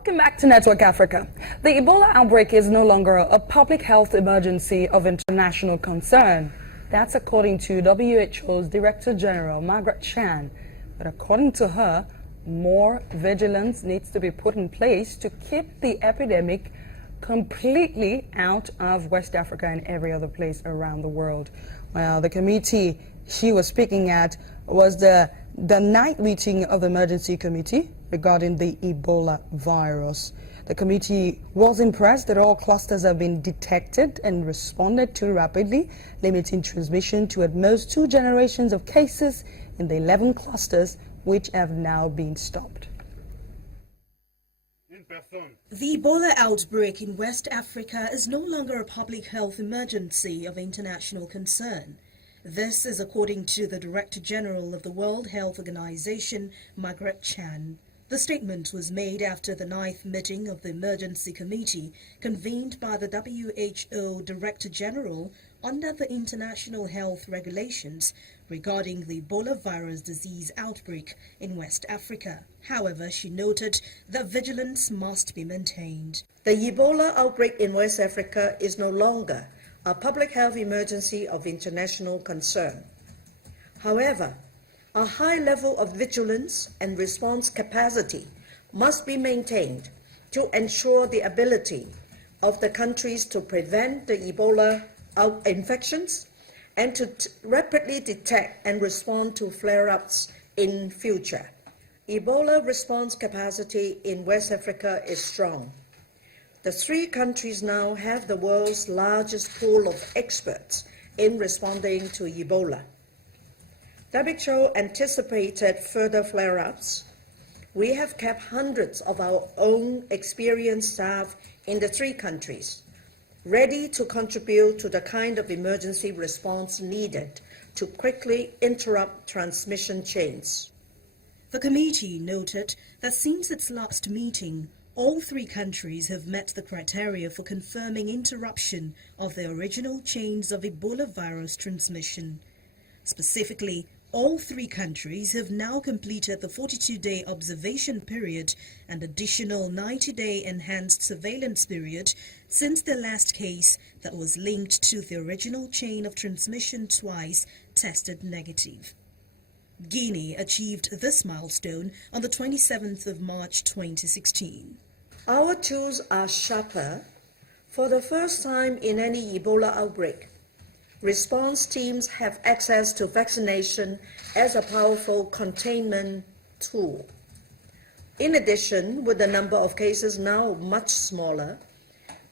Welcome back to Network Africa. The Ebola outbreak is no longer a public health emergency of international concern. That's according to WHO's Director General, Margaret Chan. But according to her, more vigilance needs to be put in place to keep the epidemic completely out of West Africa and every other place around the world. Well, the committee she was speaking at was the night meeting of the emergency committee regarding the Ebola virus. The committee was impressed that all clusters have been detected and responded to rapidly, limiting transmission to at most 2 generations of cases in the 11 clusters which have now been stopped. The Ebola outbreak in West Africa is no longer a public health emergency of international concern. This is according to the Director General of the World Health Organization, Margaret Chan. The statement was made after the 9th meeting of the Emergency Committee convened by the WHO Director General under the International Health Regulations regarding the Ebola virus disease outbreak in West Africa. However, she noted that vigilance must be maintained. The Ebola outbreak in West Africa is no longer a public health emergency of international concern. However, a high level of vigilance and response capacity must be maintained to ensure the ability of the countries to prevent the Ebola infections and to rapidly detect and respond to flare-ups in future. Ebola response capacity in West Africa is strong. The 3 countries now have the world's largest pool of experts in responding to Ebola. WHO anticipated further flare-ups. We have kept hundreds of our own experienced staff in the 3 countries, ready to contribute to the kind of emergency response needed to quickly interrupt transmission chains. The committee noted that since its last meeting, all 3 countries have met the criteria for confirming interruption of the original chains of Ebola virus transmission. Specifically, all 3 countries have now completed the 42-day observation period and additional 90-day enhanced surveillance period since the last case that was linked to the original chain of transmission twice tested negative. Guinea achieved this milestone on the 27th of March 2016. Our tools are sharper. For the first time in any Ebola outbreak, response teams have access to vaccination as a powerful containment tool. In addition, with the number of cases now much smaller,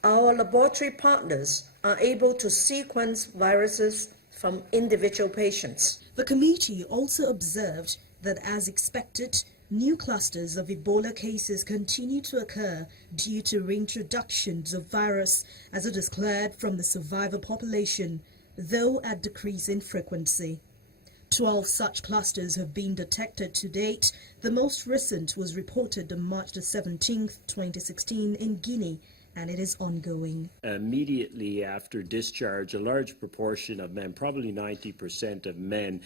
our laboratory partners are able to sequence viruses from individual patients. The committee also observed that, as expected, new clusters of Ebola cases continue to occur due to reintroductions of virus as it is cleared from the survivor population, though at decreasing frequency. 12 such clusters have been detected to date. The most recent was reported on March 17, 2016 in Guinea, and it is ongoing. Immediately after discharge, a large proportion of men, probably 90% of men,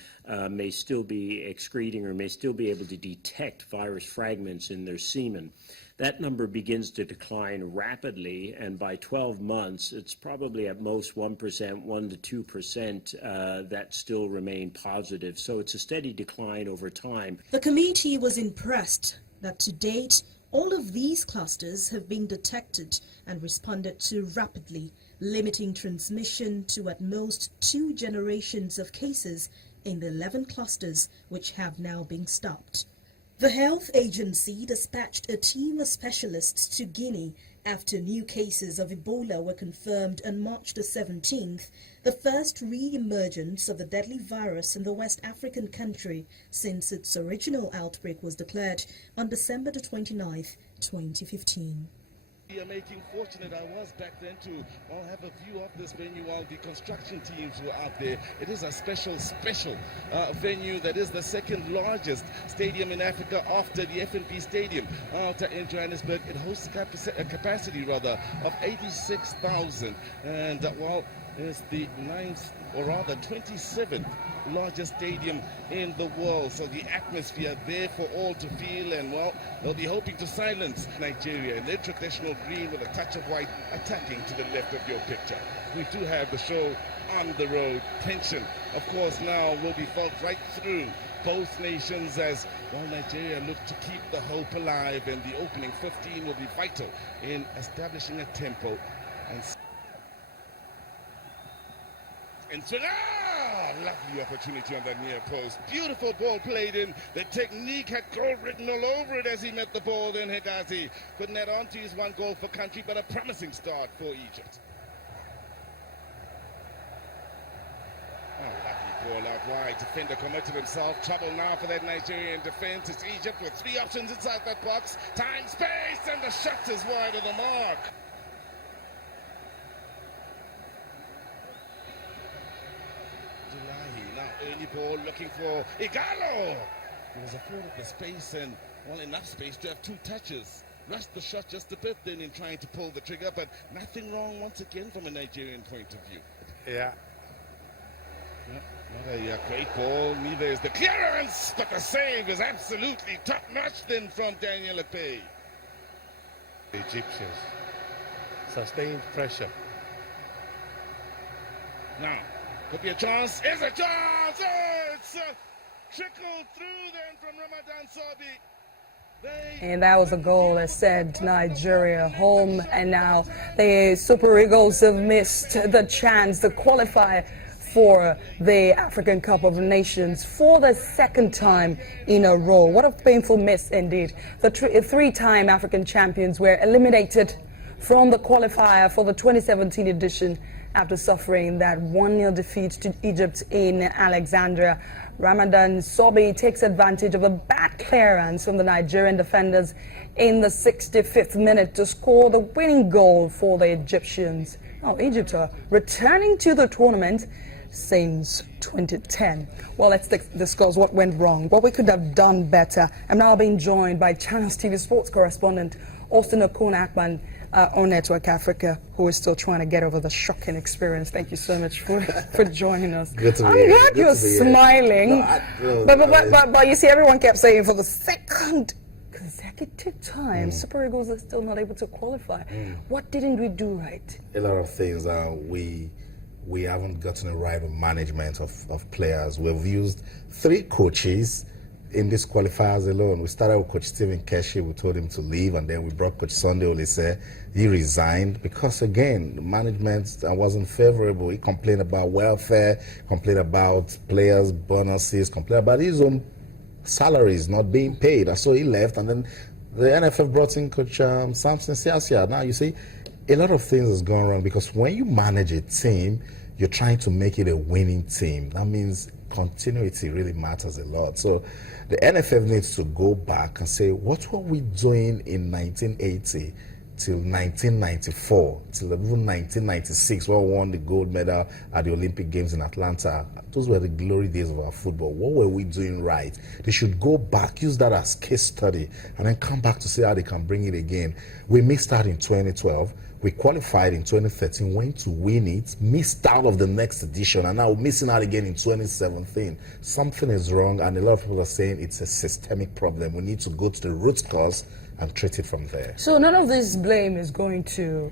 may still be excreting or may still be able to detect virus fragments in their semen. That number begins to decline rapidly, and by 12 months, it's probably at most 1%, 1 to 2% that still remain positive. So it's a steady decline over time. The committee was impressed that to date, all of these clusters have been detected and responded to rapidly, limiting transmission to at most 2 generations of cases in the 11 clusters which have now been stopped. The health agency dispatched a team of specialists to Guinea after new cases of Ebola were confirmed on March 17th, the first re-emergence of the deadly virus in the West African country since its original outbreak was declared on December 29th, 2015. We are making fortunate I was back then to have a view of this venue while the construction teams were out there. It is a special venue that is the 2nd largest stadium in Africa after the FNB Stadium out in Johannesburg. It hosts a capacity of 86,000, and while it's the 9th or rather 27th largest stadium in the world. So the atmosphere there for all to feel, and well, they'll be hoping to silence Nigeria in their traditional green with a touch of white, attacking to the left of your picture. We do have the show on the road. Tension, of course, now will be felt right through both nations as, well, Nigeria look to keep the hope alive, and the opening 15 will be vital in establishing a tempo. And so, lovely opportunity on that near post. Beautiful ball played in. The technique had goal written all over it as he met the ball. Then Hegazi couldn't add on to his one goal for country, but a promising start for Egypt. Oh, lovely ball out wide. Defender committed himself. Trouble now for that Nigerian defense. It's Egypt with three options inside that box. Time, space, and the shot is wide of the mark. Early ball looking for Igalo. He was afforded the space and, well, enough space to have two touches. Rushed the shot just a bit then in trying to pull the trigger, but nothing wrong once again from a Nigerian point of view. Yeah. Not a great ball, neither is the clearance, but the save is absolutely top-notch then from Daniel Akpe. The Egyptians sustained pressure. Now, could be a chance. Is a chance! Oh, it's trickled through then from Ramadan Sabi. And that was a goal that sent Nigeria home. And now the Super Eagles have missed the chance to qualify for the African Cup of Nations for the second time in a row. What a painful miss indeed. The three-time African champions were eliminated from the qualifier for the 2017 edition after suffering that 1-0 defeat to Egypt in Alexandria. Ramadan Sobi takes advantage of a bad clearance from the Nigerian defenders in the 65th minute to score the winning goal for the Egyptians. Now, Egypt are returning to the tournament since 2010. Well, let's discuss what went wrong, what we could have done better. I'm now being joined by Channels TV sports correspondent Austin Okun-Akpan on Network Africa, who is still trying to get over the shocking experience. Thank you so much for joining us. Good to be I'm here. glad Good you're to be here. smiling. No, But you see, everyone kept saying for the second consecutive time, Super Eagles are still not able to qualify. What didn't we do right? a lot of things. We haven't gotten it right with management of players. We've used 3 coaches in these qualifiers alone. We started with Coach Stephen Keshi. We told him to leave, and then we brought Coach Sunday Olise. He resigned because, again, the management wasn't favorable. He complained about welfare, complained about players' bonuses, complained about his own salaries not being paid. And so he left, and then the NFF brought in Coach Samson Siasia. Now, you see, a lot of things has gone wrong because when you manage a team, you're trying to make it a winning team. That means continuity really matters a lot. So the NFF needs to go back and say, what were we doing in 1980 till 1994, till even 1996, when we won the gold medal at the Olympic Games in Atlanta? Those were the glory days of our football. What were we doing right? They should go back, use that as case study, and then come back to see how they can bring it again. We missed out in 2012. We qualified in 2013, went to win it, missed out of the next edition, and now we're missing out again in 2017. Something is wrong, and a lot of people are saying it's a systemic problem. We need to go to the root cause and treat it from there. So none of this blame is going to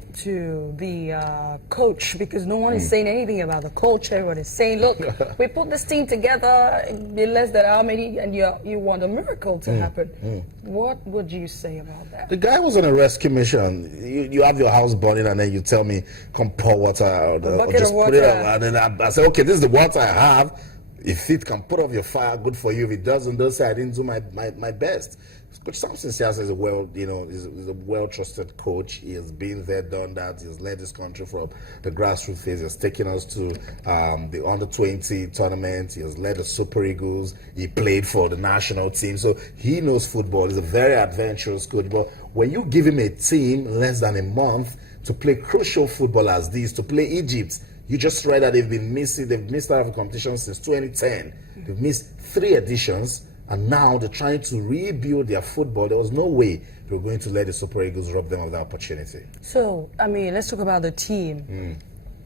the coach, because no one is saying anything about the coach. Everyone is saying, look, we put this team together in less than how many, and you want a miracle to happen. What would you say about that? The guy was on a rescue mission. You have your house burning, and then you tell me, come pour water, or just put it on. And then I say, okay, this is the water I have. If it can put off your fire, good for you. If it doesn't, don't say I didn't do my best. Coach Samson Siasa is is a well-trusted coach. He has been there, done that. He has led this country from the grassroots phase. He has taken us to the under-20 tournament. He has led the Super Eagles. He played for the national team. So he knows football. He's a very adventurous coach. But when you give him a team less than a month to play crucial football as this, to play Egypt, you just read that they've missed out of the competition since 2010. They've missed 3 editions. And now they're trying to rebuild their football. There was no way they were going to let the Super Eagles rob them of that opportunity. So, I mean, let's talk about the team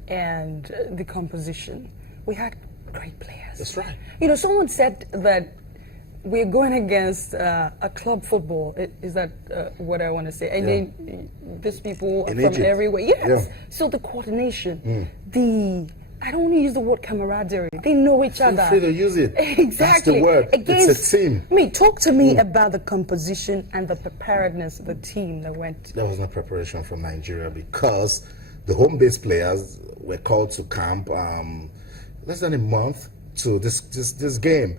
and the composition. we had great players. That's right. You know, someone said that we're going against a club football. Is that what I want to say? And then these people are In from Egypt. everywhere. Yes. Yeah. So the coordination, I don't want to use the word camaraderie. They know each other. Feel free to use it. Exactly. That's the word. It's a team. Talk to me about the composition and the preparedness of the team that went. There was no preparation from Nigeria because the home-based players were called to camp less than a month to this game.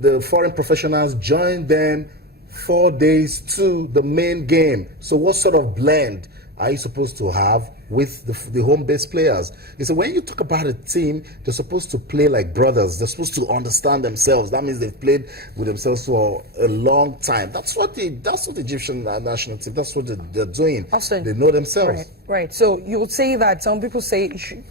The foreign professionals joined them 4 days to the main game. So what sort of blend are you supposed to have with the home-based players? You see, when you talk about a team, they're supposed to play like brothers. They're supposed to understand themselves. That means they've played with themselves for a long time. That's what the Egyptian national team, that's what they're doing. Austin, they know themselves. Right. So you would say that some people say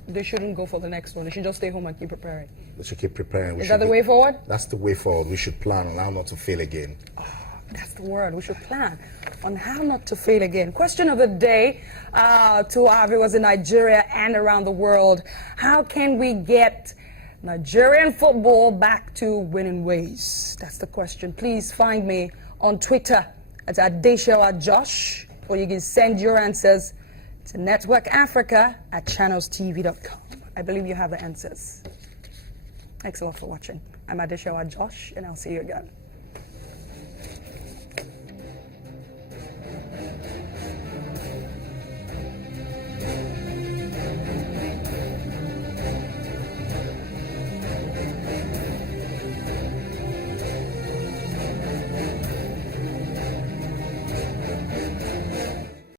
they shouldn't go for the next one. They should just stay home and keep preparing. They should keep preparing. Is that the way forward? That's the way forward. We should plan on how not to fail again. That's the word. We should plan on how not to fail again. Question of the day to our viewers in Nigeria and around the world. How can we get Nigerian football back to winning ways? That's the question. Please find me on Twitter at @DeshawaJosh, or you can send your answers to Network Africa at channelstv.com. I believe you have the answers. Thanks a lot for watching. I'm Adeshawa Josh, and I'll see you again.